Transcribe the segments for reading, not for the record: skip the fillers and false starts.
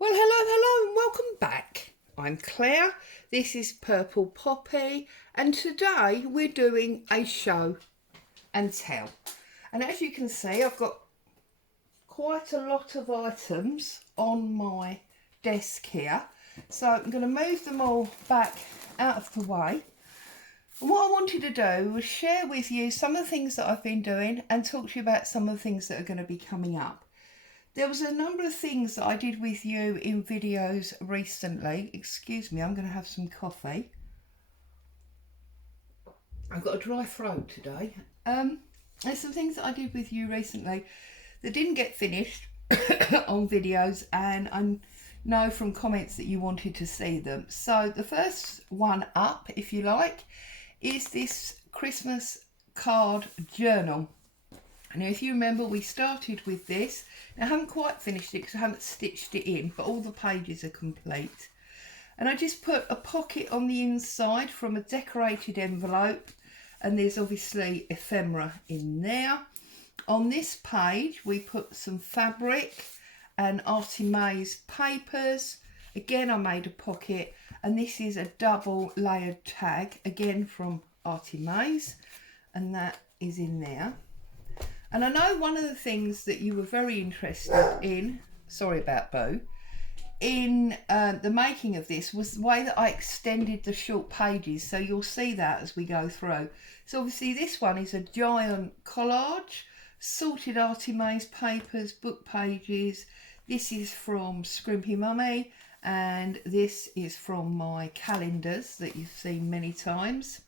Well, hello, and welcome back. I'm Claire, this is Purple Poppy, and today we're doing a show and tell. And as you can see, I've got quite a lot of items on my desk here. So I'm going to move them all back out of the way. And what I wanted to do was share with you some of the things that I've been doing and talk to you about some of the things that are going to be coming up. There was a number of things that I did with you in videos recently. Excuse me, I'm going to have some coffee. I've got a dry throat today. There's some things that I did with you recently that didn't get finished on videos, and I know from comments that you wanted to see them. So the first one up, if you like, is this Christmas card journal. Now, if you remember, we started with this. Now, I haven't quite finished it because I haven't stitched it in, but all the pages are complete. And I just put a pocket on the inside from a decorated envelope, and there's obviously ephemera in there. On this page, we put some fabric and Artymaze papers. Again, I made a pocket, and this is a double layered tag, again from Artymaze, and that is in there. And I know one of the things that you were very interested in, sorry about Boo, in the making of this was the way that I extended the short pages. So you'll see that as we go through. So obviously this one is a giant collage, sorted Artymaze papers, book pages. This is from Scrimpy Mummy, and this is from my calendars that you've seen many times.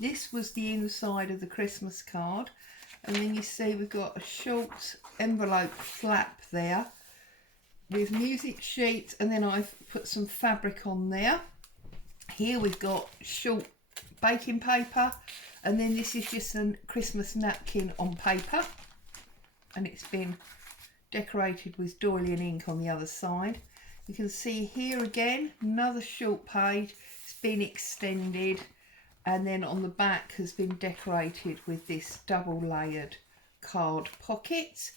This was the inside of the Christmas card. And then you see we've got a short envelope flap there with music sheets, and then I've put some fabric on there. Here we've got short baking paper, and then this is just a Christmas napkin on paper, and it's been decorated with doily and ink on the other side. You can see here again another short page. It's been extended. And then on the back has been decorated with this double layered card pocket.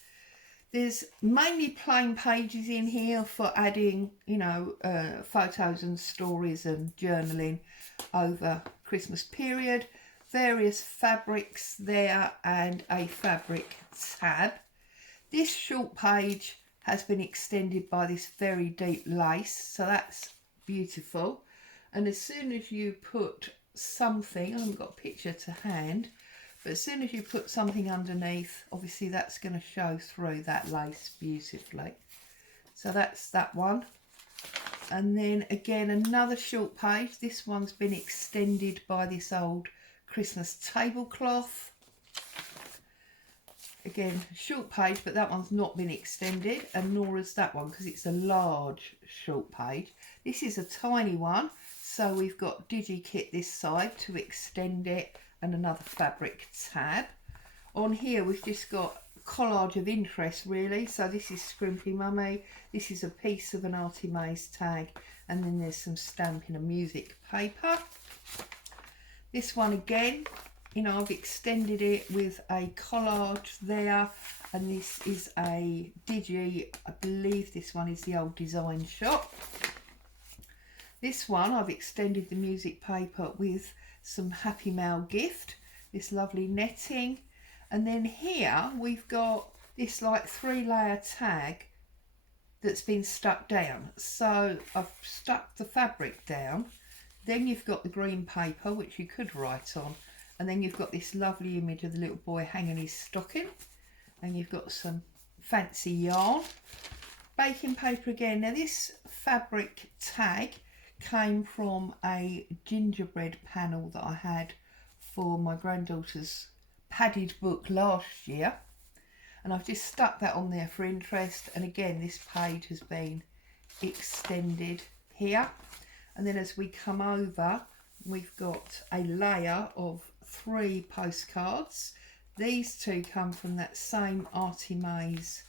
There's mainly plain pages in here for adding, photos and stories and journaling over Christmas period. Various fabrics there and a fabric tab. This short page has been extended by this very deep lace, so that's beautiful. And as soon as you put something, I haven't got a picture to hand, but as soon as you put something underneath, obviously that's going to show through that lace beautifully. So that's that one. And then again another short page. This one's been extended by this old Christmas tablecloth. Again, short page, but that one's not been extended, and nor has that one because it's a large short page. This is a tiny one. So we've got DigiKit this side to extend it, and another fabric tab. On here we've just got collage of interest really. So this is Scrimpy Mummy, this is a piece of an Artymaze tag, and then there's some stamping and music paper. This one again, I've extended it with a collage there, and this is a Digi, I believe this one is the old design shop. This one I've extended the music paper with some Happy Mail gift, this lovely netting. And then here we've got this like 3-layer tag that's been stuck down. So I've stuck the fabric down, then you've got the green paper which you could write on, and then you've got this lovely image of the little boy hanging his stocking, and you've got some fancy yarn. Baking paper again. Now this fabric tag came from a gingerbread panel that I had for my granddaughter's padded book last year, and I've just stuck that on there for interest. And again this page has been extended here, and then as we come over we've got a layer of 3 postcards. These 2 come from that same Artymaze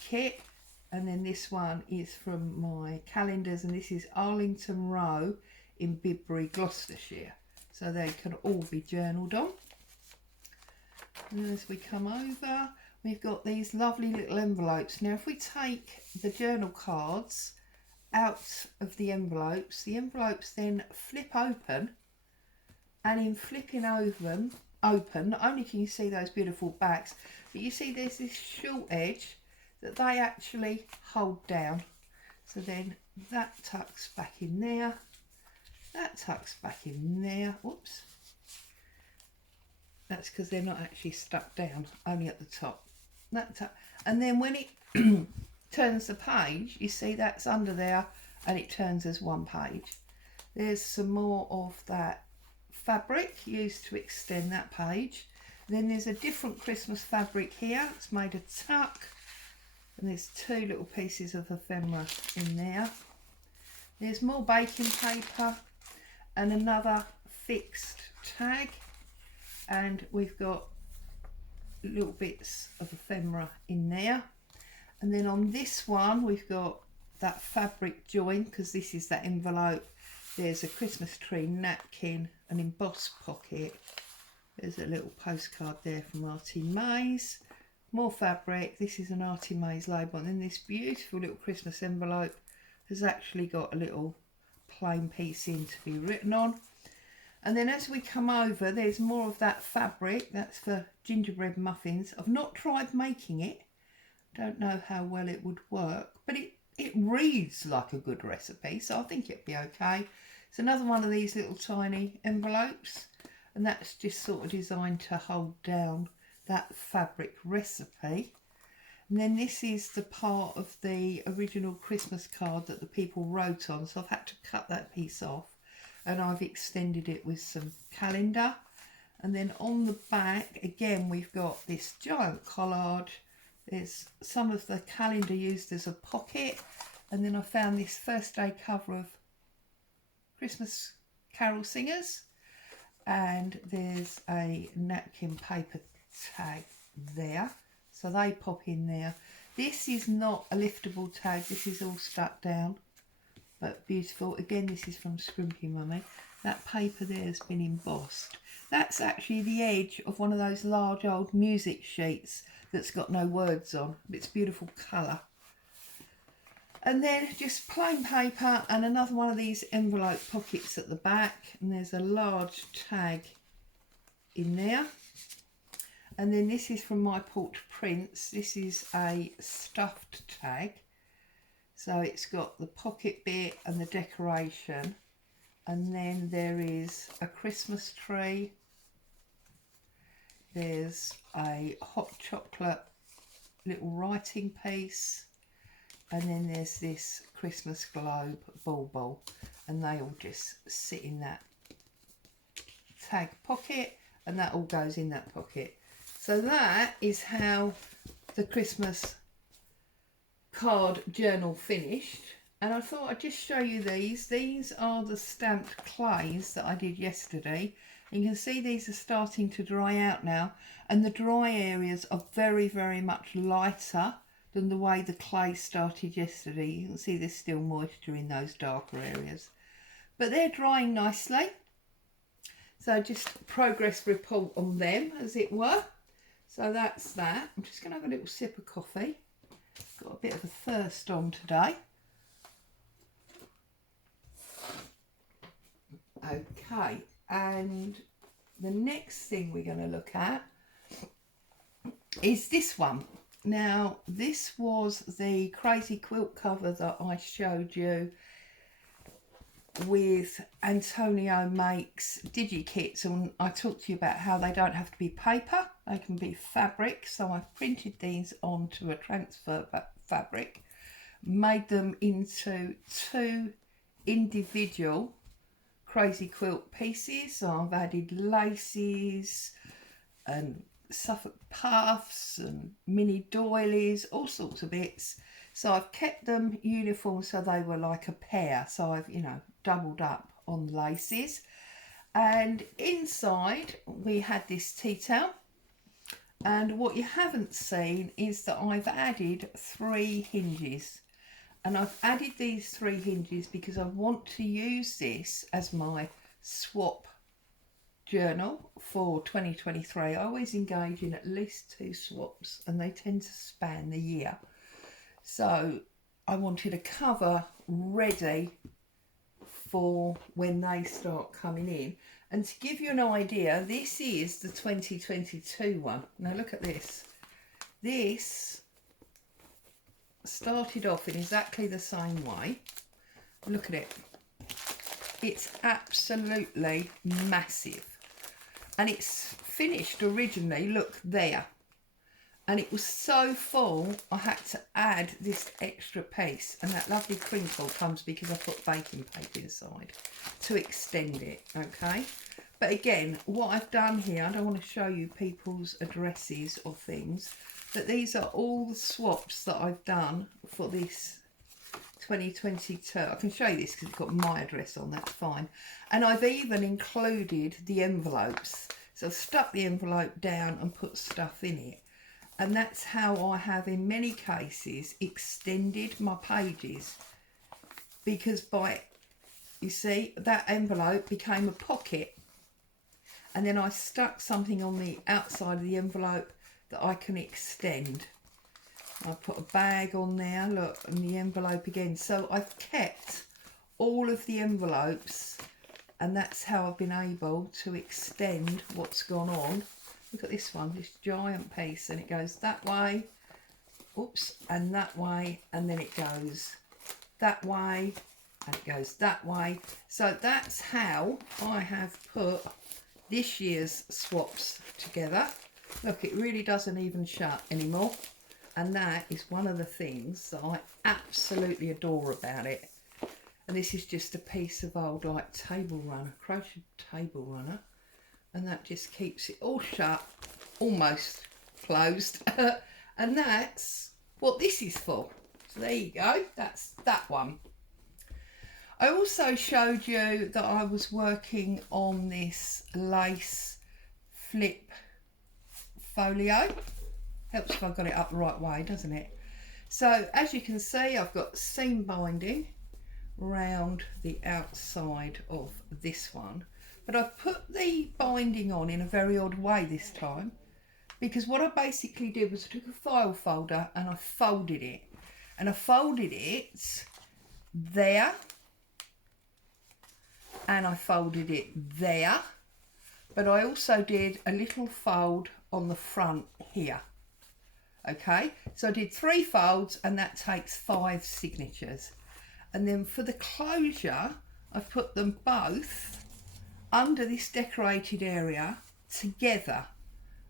kit. And then this one is from my calendars, and this is Arlington Row in Bidbury, Gloucestershire. So they can all be journaled on. And then as we come over, we've got these lovely little envelopes. Now if we take the journal cards out of the envelopes then flip open, and in flipping open, not only can you see those beautiful backs, but you see there's this short edge that they actually hold down. So then that tucks back in there, that tucks back in there. Whoops, that's because they're not actually stuck down, only at the top. That tuck, and then when it turns the page, you see that's under there and it turns as one page. There's some more of that fabric used to extend that page. Then there's a different Christmas fabric here. It's made a tuck, and there's two little pieces of ephemera in there. There's more baking paper and another fixed tag, and we've got little bits of ephemera in there. And then on this one we've got that fabric join, because this is that envelope. There's a Christmas tree napkin, an embossed pocket. There's a little postcard there from Artymaze. More fabric. This is an Artymaze label, and then this beautiful little Christmas envelope has actually got a little plain piece in to be written on. And then as we come over, there's more of that fabric. That's for gingerbread muffins. I've not tried making it. Don't know how well it would work, but it reads like a good recipe, so I think it'd be okay. It's another one of these little tiny envelopes, and that's just sort of designed to hold down that fabric recipe. And then this is the part of the original Christmas card that the people wrote on, so I've had to cut that piece off, and I've extended it with some calendar. And then on the back again we've got this giant collard. There's some of the calendar used as a pocket, and then I found this first day cover of Christmas Carol Singers, and there's a napkin paper tag there, so they pop in there. This is not a liftable tag, this is all stuck down, but beautiful. Again, this is from Scrimpy Mummy. That paper there has been embossed. That's actually the edge of one of those large old music sheets that's got no words on. It's beautiful colour. And then just plain paper and another one of these envelope pockets at the back, and there's a large tag in there. And then this is from My Porch Prints. This is a stuffed tag, so it's got the pocket bit and the decoration, and then there is a Christmas tree. There's a hot chocolate little writing piece, and then there's this Christmas globe bauble, and they all just sit in that tag pocket, and that all goes in that pocket. So that is how the Christmas card journal finished, and I thought I'd just show you these. These are the stamped clays that I did yesterday. You can see these are starting to dry out now, and the dry areas are very, very much lighter than the way the clay started yesterday. You can see there's still moisture in those darker areas, but they're drying nicely. So just progress report on them, as it were. So that's that. I'm just going to have a little sip of coffee. Got a bit of a thirst on today. Okay. And the next thing we're going to look at is this one. Now, this was the crazy quilt cover that I showed you with Antonio Makes DigiKits, and I talked to you about how they don't have to be paper, they can be fabric. So I've printed these onto a transfer fabric, made them into two individual crazy quilt pieces. So I've added laces and Suffolk puffs and mini doilies, all sorts of bits. So I've kept them uniform so they were like a pair. So I've, you know, doubled up on the laces. And inside we had this tea towel. And what you haven't seen is that I've added 3 hinges. And I've added these 3 hinges because I want to use this as my swap journal for 2023. I always engage in at least 2 swaps, and they tend to span the year. So I wanted a cover ready for when they start coming in. And to give you an idea, this is the 2022 one. Now look at this. This started off in exactly the same way. Look at it. It's absolutely massive. And it's finished originally, look there. And it was so full, I had to add this extra piece. And that lovely crinkle comes because I put baking paper inside to extend it, okay? But again, what I've done here, I don't want to show you people's addresses or things, but these are all the swaps that I've done for this 2022. I can show you this because it's got my address on, that's fine. And I've even included the envelopes. So I've stuck the envelope down and put stuff in it. And that's how I have, in many cases, extended my pages. Because you see, that envelope became a pocket. And then I stuck something on the outside of the envelope that I can extend. I put a bag on there, look, and the envelope again. So I've kept all of the envelopes, and that's how I've been able to extend what's gone on. Look at this one, this giant piece, and it goes that way, oops, and that way, and then it goes that way, and it goes that way. So that's how I have put this year's swaps together. Look, it really doesn't even shut anymore. And that is one of the things that I absolutely adore about it. And this is just a piece of old, like, table runner, crochet table runner. And that just keeps it all shut, almost closed. And that's what this is for. So there you go, that's that one. I also showed you that I was working on this lace flip folio. Helps if I got it up the right way, doesn't it? So as you can see, I've got seam binding round the outside of this one. But I've put the binding on in a very odd way this time, because what I basically did was I took a file folder and I folded it. And I folded it there, and I folded it there, but I also did a little fold on the front here. Okay, so I did 3 folds, and that takes 5 signatures. And then for the closure, I've put them both under this decorated area together.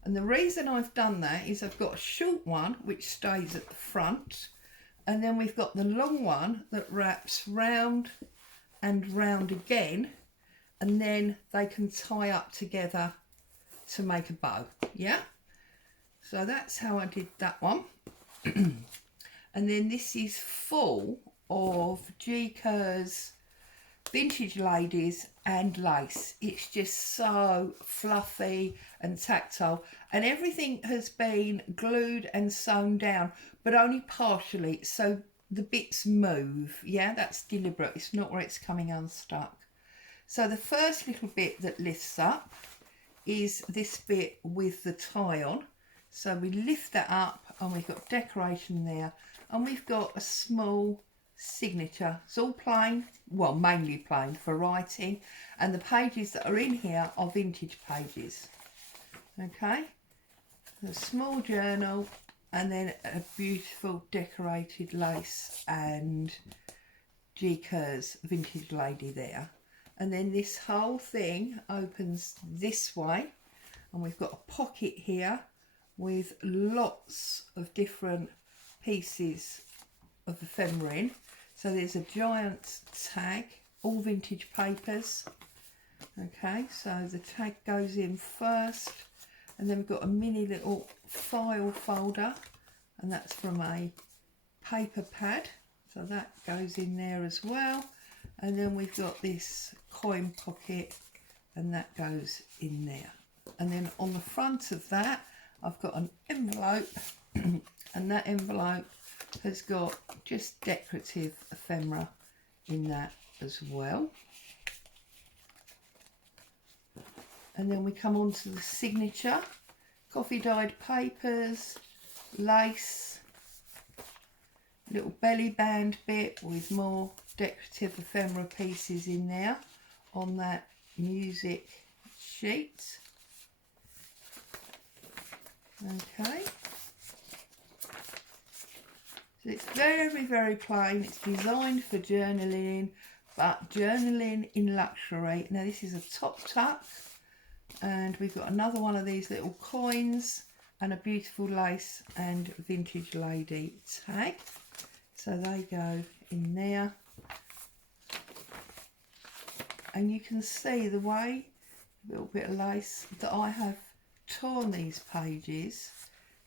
And the reason I've done that is I've got a short one which stays at the front, and then we've got the long one that wraps round and round again, and then they can tie up together to make a bow. Yeah, so that's how I did that one. And then this is full of G Kerr's Vintage Ladies and lace. It's just so fluffy and tactile, and everything has been glued and sewn down, but only partially, so the bits move. Yeah, that's deliberate, it's not where it's coming unstuck. So the first little bit that lifts up is this bit with the tie on. So we lift that up, and we've got decoration there, and we've got a small signature. It's all plain, well, mainly plain for writing, and the pages that are in here are vintage pages. Okay, a small journal, and then a beautiful decorated lace and G Kerr's Vintage Lady there. And then this whole thing opens this way, and we've got a pocket here with lots of different pieces of ephemera in. So there's a giant tag, all vintage papers. Okay, so the tag goes in first, and then we've got a mini little file folder, and that's from a paper pad, so that goes in there as well. And then we've got this coin pocket, and that goes in there. And then on the front of that, I've got an envelope, and that envelope has got just decorative ephemera in that as well. And then we come on to the signature, coffee dyed papers, lace, little belly band bit with more decorative ephemera pieces in there on that music sheet. Okay, so it's very plain. It's designed for journaling, but journaling in luxury. Now this is a top tuck, and we've got another one of these little coins and a beautiful lace and vintage lady tag. So they go in there, and you can see the way, a little bit of lace, that I have torn these pages.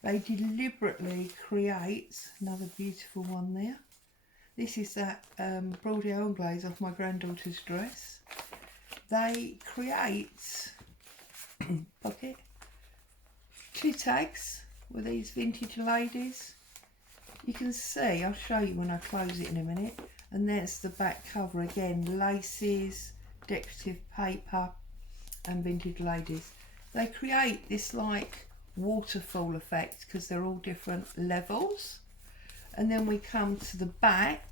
They deliberately create another beautiful one there. This is that broadie anglaise off my granddaughter's dress. They create pocket 2 tags with these vintage ladies. You can see, I'll show you when I close it in a minute, and there's the back cover again, laces, decorative paper and vintage ladies. They create this like waterfall effect because they're all different levels. And then we come to the back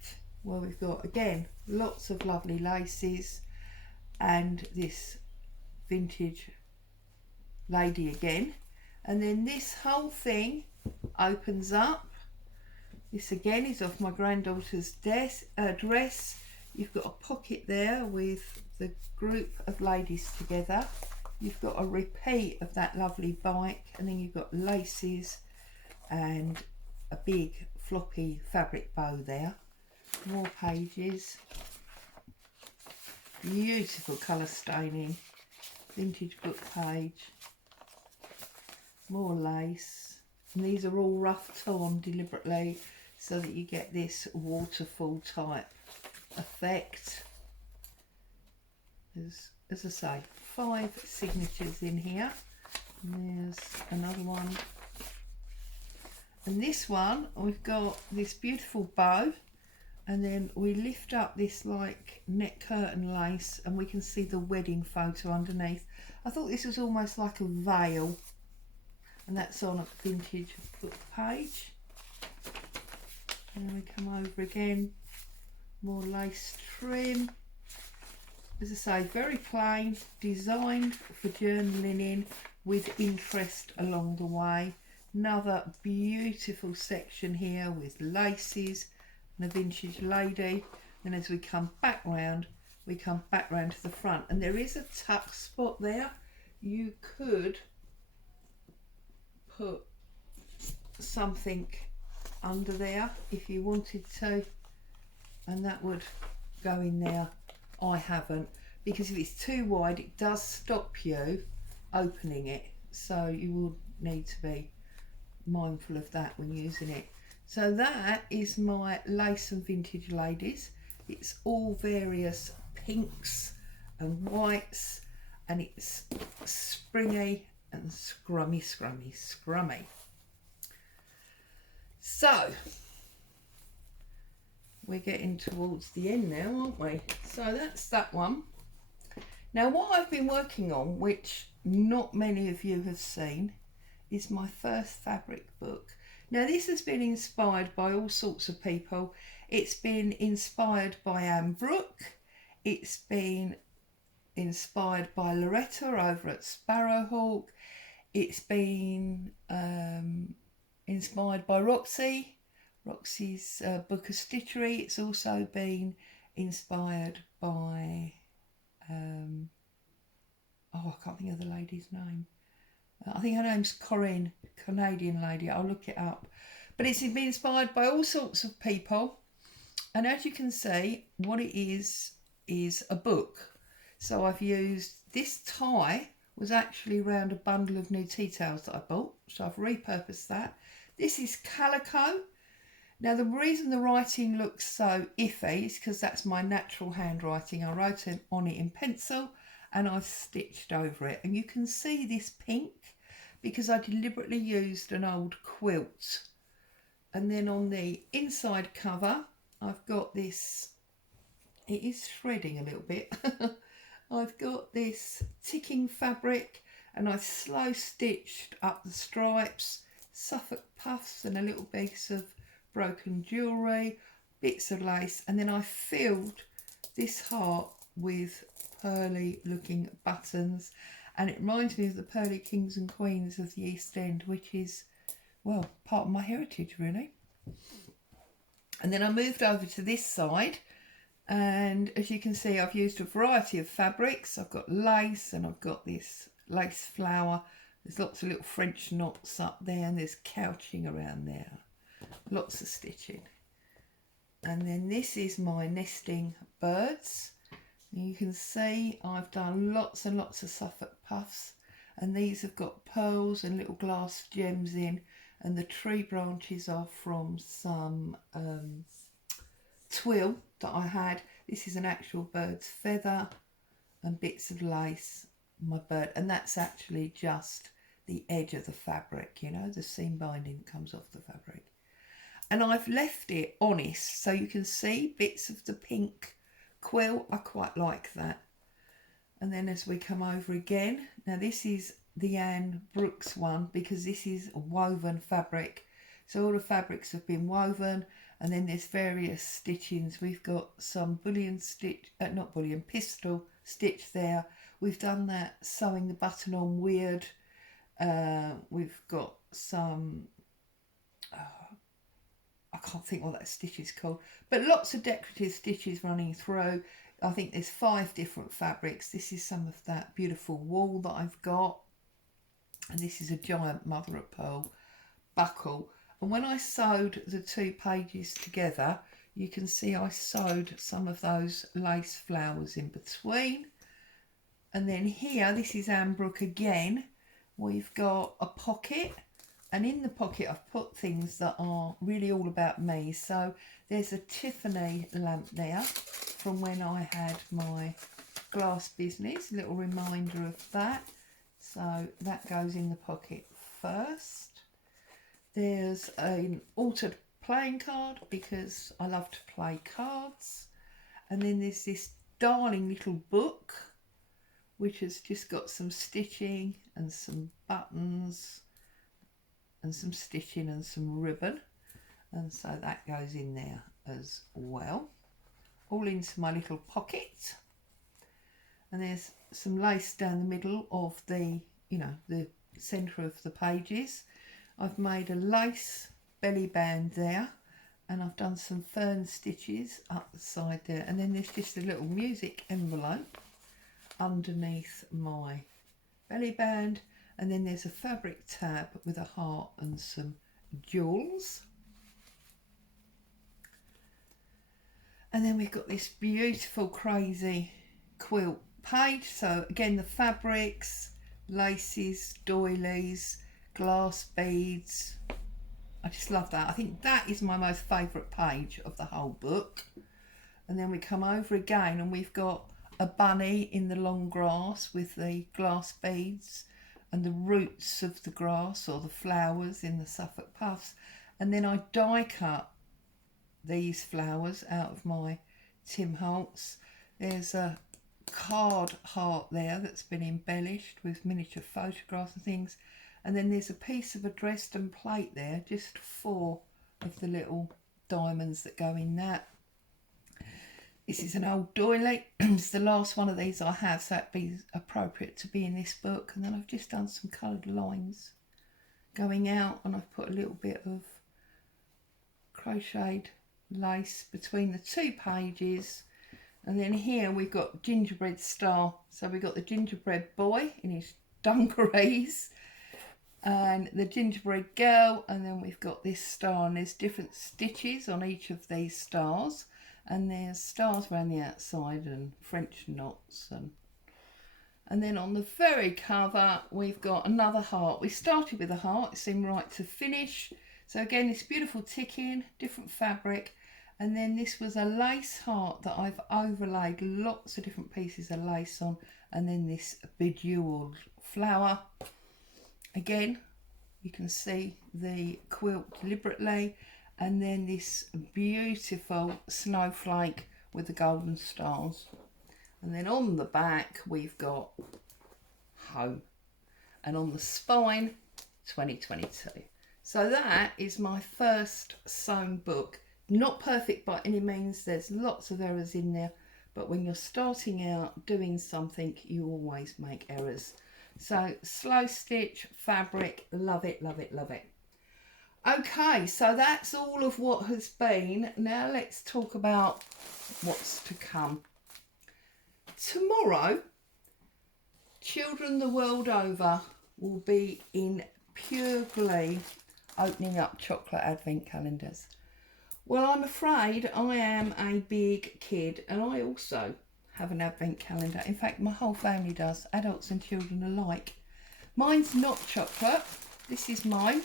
where we've got again lots of lovely laces and this vintage lady again, and then this whole thing opens up. This again is off my granddaughter's dress. You've got a pocket there with the group of ladies together. You've got a repeat of that lovely bike, and then you've got laces and a big floppy fabric bow there. More pages. Beautiful colour staining. Vintage book page. More lace. And these are all rough torn deliberately so that you get this waterfall type effect. As I say, 5 signatures in here. And there's another one. And this one, we've got this beautiful bow, and then we lift up this like net curtain lace and we can see the wedding photo underneath. I thought this was almost like a veil, and that's on a vintage book page. And then we come over again, more lace trim. As I say, very plain, designed for journaling in with interest along the way. Another beautiful section here with laces and a vintage lady. And as we come back round, we come back round to the front. And there is a tuck spot there. You could put something under there if you wanted to, and that would go in there. I haven't, because if it's too wide it does stop you opening it, so you will need to be mindful of that when using it. So that is my lace and vintage ladies. It's all various pinks and whites, and it's springy and scrummy. So we're getting towards the end now, aren't we? So that's that one. Now what I've been working on, which not many of you have seen, is my first fabric book. Now this has been inspired by all sorts of people. It's been inspired by Anne Brooke. It's been inspired by Loretta over at Sparrowhawk. It's been inspired by Roxy's book of stitchery. It's also been inspired by I can't think of the lady's name. I think her name's Corinne, Canadian lady. I'll look it up. But it's been inspired by all sorts of people, and as you can see, what it is a book. So I've used this tie was actually around a bundle of new tea towels that I bought, so I've repurposed that. This is calico. Now the reason the writing looks so iffy is because that's my natural handwriting. I wrote on it in pencil and I've stitched over it, and you can see this pink because I deliberately used an old quilt. And then on the inside cover I've got this, it is shredding a little bit. I've got this ticking fabric and I've slow stitched up the stripes, Suffolk puffs and a little piece of broken jewellery, bits of lace, and then I filled this heart with pearly looking buttons, and it reminds me of the pearly kings and queens of the East End, which is, well, part of my heritage really. And then I moved over to this side, and as you can see, I've used a variety of fabrics. I've got lace, and I've got this lace flower. There's lots of little French knots up there, and there's couching around there. Lots of stitching. And then this is my nesting birds. You can see I've done lots and lots of Suffolk puffs, and these have got pearls and little glass gems in, and the tree branches are from some twill that I had. This is an actual bird's feather and bits of lace, my bird, and that's actually just the edge of the fabric, you know, the seam binding that comes off the fabric. And I've left it honest, so you can see bits of the pink quill. I quite like that. And then as we come over again, now this is the Anne Brooks one, because this is a woven fabric. So all the fabrics have been woven, and then there's various stitchings. We've got some bullion stitch, not bullion, pistol stitch there. We've done that sewing the button on weird. We've got some, I can't think what that stitch is called, but lots of decorative stitches running through. I think there's 5 different fabrics. This is some of that beautiful wool that I've got, and this is a giant mother of pearl buckle. And when I sewed the 2 pages together, you can see I sewed some of those lace flowers in between. And then here, this is Anne Brooke again. We've got a pocket, and in the pocket I've put things that are really all about me. So there's a Tiffany lamp there from when I had my glass business, a little reminder of that. So that goes in the pocket first. There's an altered playing card because I love to play cards. And then there's this darling little book which has just got some stitching and some buttons and some stitching and some ribbon, and so that goes in there as well, all into my little pocket. And there's some lace down the middle of the, you know, the centre of the pages. I've made a lace belly band there, and I've done some fern stitches up the side there, and then there's just a little music envelope underneath my belly band, and then there's a fabric tab with a heart and some jewels. And then we've got this beautiful crazy quilt page. So again, the fabrics, laces, doilies, glass beads. I just love that. I think that is my most favourite page of the whole book. And then we come over again, and we've got a bunny in the long grass with the glass beads and the roots of the grass or the flowers in the Suffolk puffs. And then I die cut these flowers out of my Tim Holtz. There's a card heart there that's been embellished with miniature photographs and things. And then there's a piece of a Dresden plate there, just 4 of the little diamonds that go in that. This is an old doily. It's the last one of these I have, so it'd be appropriate to be in this book. And then I've just done some coloured lines going out, and I've put a little bit of crocheted lace between the 2 pages. And then here we've got gingerbread star. So we've got the gingerbread boy in his dungarees and the gingerbread girl, and then we've got this star, and there's different stitches on each of these stars. And there's stars around the outside and French knots. And then on the very cover, we've got another heart. We started with a heart, it seemed right to finish. So again, this beautiful ticking, different fabric. And then this was a lace heart that I've overlaid lots of different pieces of lace on. And then this bejewelled flower. Again, you can see the quilt deliberately. And then this beautiful snowflake with the golden stars. And then on the back we've got home. And on the spine, 2022. So that is my first sewn book. Not perfect by any means, there's lots of errors in there, but when you're starting out doing something, you always make errors. So slow stitch, fabric, love it, love it, love it. Okay, so that's all of what has been. Now let's talk about what's to come. Tomorrow, children the world over will be in pure glee opening up chocolate advent calendars. Well, I'm afraid I am a big kid and I also have an advent calendar. In fact, my whole family does, adults and children alike. Mine's not chocolate. This is mine.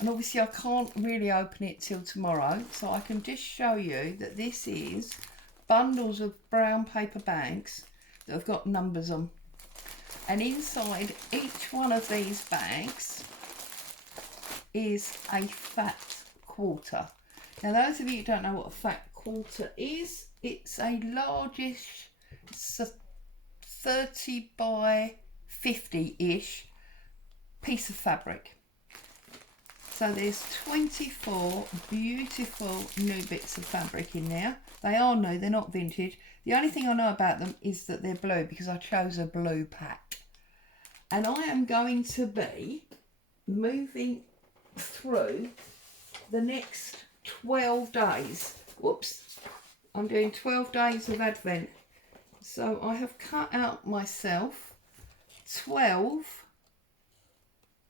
And obviously I can't really open it till tomorrow, so I can just show you that this is bundles of brown paper bags that have got numbers on. And inside each one of these bags is a fat quarter. Now those of you who don't know what a fat quarter is, it's a largish 30 by 50-ish piece of fabric. So there's 24 beautiful new bits of fabric in there. They are new, they're not vintage. The only thing I know about them is that they're blue because I chose a blue pack. And I am going to be moving through the next 12 days. Whoops, I'm doing 12 days of Advent. So I have cut out myself 12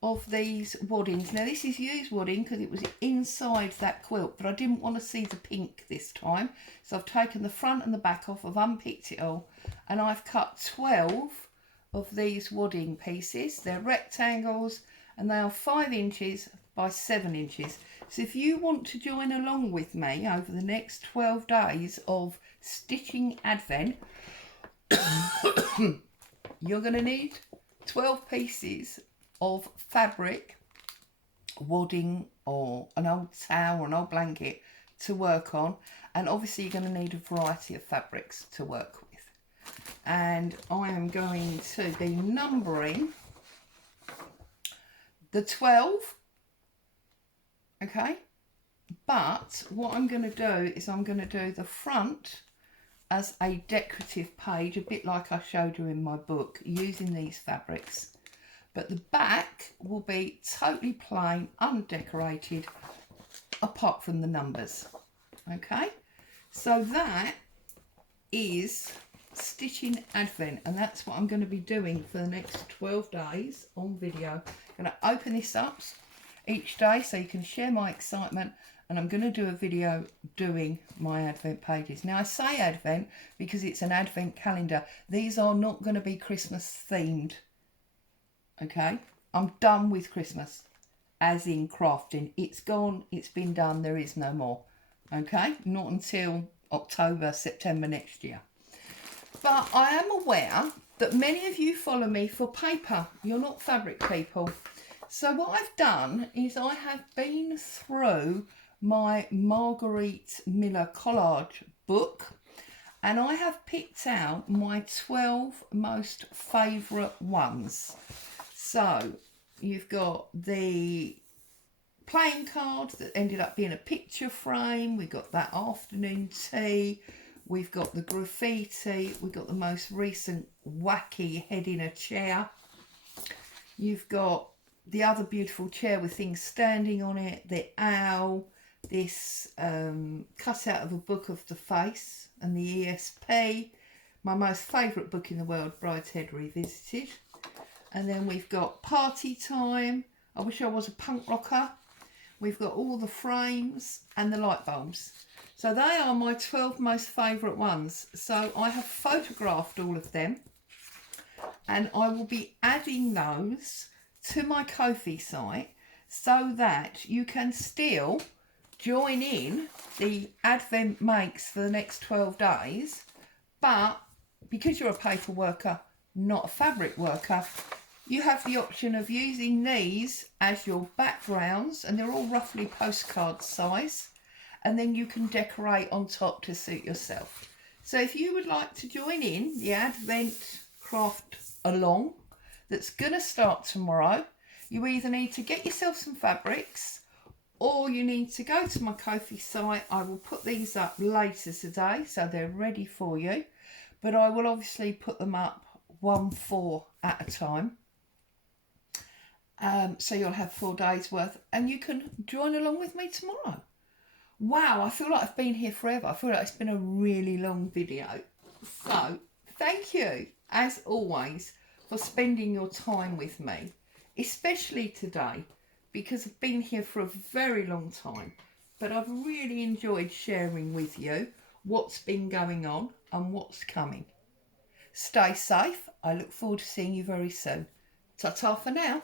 of these waddings. Now this is used wadding because it was inside that quilt, but I didn't want to see the pink this time. So I've taken the front and the back off, I've unpicked it all, and I've cut 12 of these wadding pieces. They're rectangles and they are 5 inches by 7 inches. So if you want to join along with me over the next 12 days of stitching Advent, you're going to need 12 pieces of fabric, wadding or an old towel or an old blanket to work on, and obviously you're going to need a variety of fabrics to work with. And I am going to be numbering the 12, okay, but what I'm going to do is I'm going to do the front as a decorative page, a bit like I showed you in my book, using these fabrics. But the back will be totally plain, undecorated, apart from the numbers. Okay, so that is stitching Advent, and that's what I'm going to be doing for the next 12 days on video. I'm going to open this up each day so you can share my excitement, and I'm going to do a video doing my Advent pages. Now I say Advent because it's an Advent calendar. These are not going to be Christmas themed. Okay, I'm done with Christmas, as in crafting. It's gone, it's been done, there is no more. Okay, not until October, September next year. But I am aware that many of you follow me for paper. You're not fabric people. So what I've done is I have been through my Marguerite Miller collage book, and I have picked out my 12 most favourite ones. So you've got the playing card that ended up being a picture frame. We've got that afternoon tea. We've got the graffiti. We've got the most recent wacky head in a chair. You've got the other beautiful chair with things standing on it. The owl. This cutout of a book of the face and the ESP. My most favourite book in the world, Brideshead Revisited. And then we've got Party Time. I Wish I Was a Punk Rocker. We've got all the frames and the light bulbs. So they are my 12 most favourite ones. So I have photographed all of them, and I will be adding those to my Kofi site so that you can still join in the Advent makes for the next 12 days. But because you're a paper worker, not a fabric worker, you have the option of using these as your backgrounds, and they're all roughly postcard size, and then you can decorate on top to suit yourself. So if you would like to join in the Advent craft along that's going to start tomorrow, you either need to get yourself some fabrics or you need to go to my Kofi site. I will put these up later today, so they're ready for you. But I will obviously put them up 1-4 at a time. So you'll have 4 days worth and you can join along with me tomorrow. Wow, I feel like I've been here forever. I feel like it's been a really long video. So thank you, as always, for spending your time with me, especially today, because I've been here for a very long time. But I've really enjoyed sharing with you what's been going on and what's coming. Stay safe. I look forward to seeing you very soon. Ta-ta for now.